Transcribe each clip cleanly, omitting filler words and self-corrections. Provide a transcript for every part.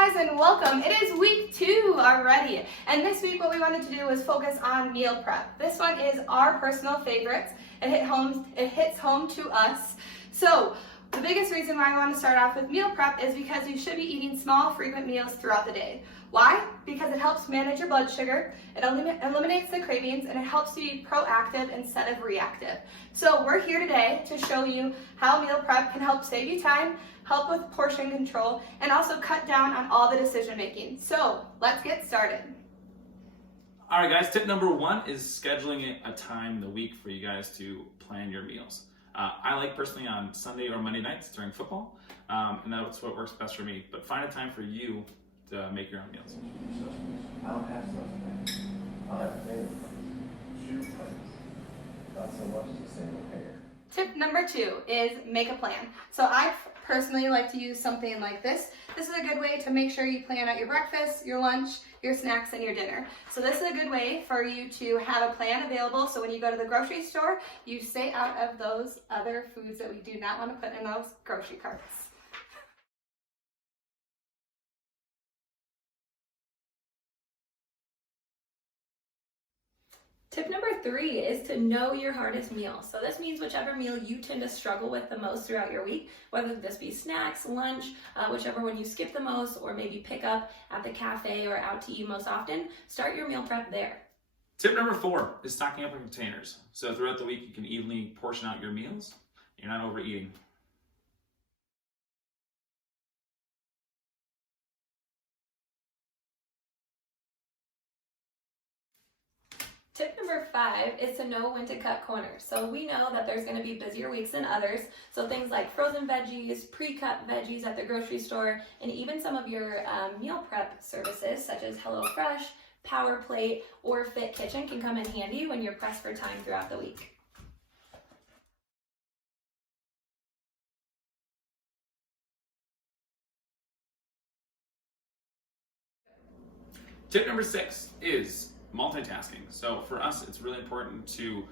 guys, and welcome. It is week 2 already, and this week what we wanted to do was focus on meal prep. This one is our personal favorites. It hits home to us. So the biggest reason why I want to start off with meal prep is because you should be eating small, frequent meals throughout the day. Why? Because it helps manage your blood sugar, it eliminates the cravings, and it helps you be proactive instead of reactive. So we're here today to show you how meal prep can help save you time, help with portion control, and also cut down on all the decision making. So let's get started. All right, guys, tip number 1 is scheduling a time in the week for you guys to plan your meals. I like personally on Sunday or Monday nights during football, and that's what works best for me. But find a time for you to make your own meals. So I don't have stuff plans. I have favorite plans, shoe plans, not so much the single pair. Tip number 2 is make a plan. So I personally like to use something like this. This is a good way to make sure you plan out your breakfast, your lunch, your snacks, and your dinner. So this is a good way for you to have a plan available so when you go to the grocery store, you stay out of those other foods that we do not want to put in those grocery carts. Tip number 3 is to know your hardest meal. So this means whichever meal you tend to struggle with the most throughout your week, whether this be snacks, lunch, whichever one you skip the most, or maybe pick up at the cafe or out to eat most often, start your meal prep there. Tip number 4 is stocking up on containers. So throughout the week, you can evenly portion out your meals. You're not overeating. Tip number 5 is to know when to cut corners. So we know that there's going to be busier weeks than others. So things like frozen veggies, pre-cut veggies at the grocery store, and even some of your meal prep services such as HelloFresh, PowerPlate, or Fit Kitchen can come in handy when you're pressed for time throughout the week. Tip number 6 is multitasking. So for us, it's really important to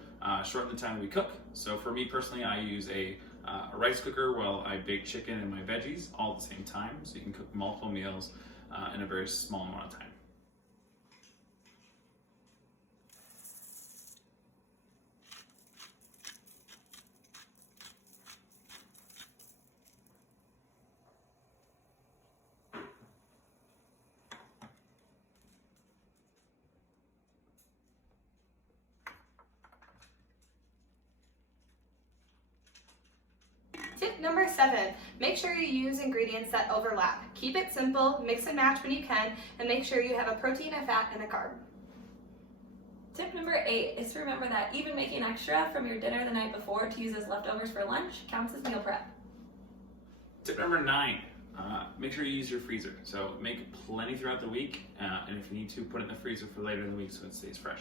shorten the time we cook. So for me personally, I use a rice cooker while I bake chicken and my veggies all at the same time. So you can cook multiple meals in a very small amount of time. Tip number 7, make sure you use ingredients that overlap. Keep it simple, mix and match when you can, and make sure you have a protein, a fat, and a carb. Tip number 8 is to remember that even making extra from your dinner the night before to use as leftovers for lunch counts as meal prep. Tip number 9, make sure you use your freezer. So make plenty throughout the week, and if you need to, put it in the freezer for later in the week so it stays fresh.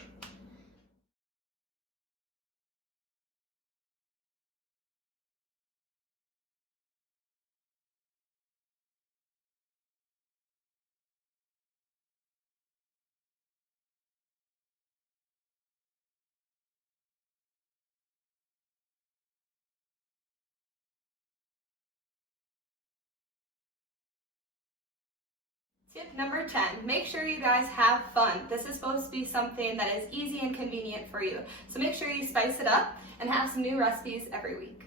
Tip number 10, make sure you guys have fun. This is supposed to be something that is easy and convenient for you. So make sure you spice it up and have some new recipes every week.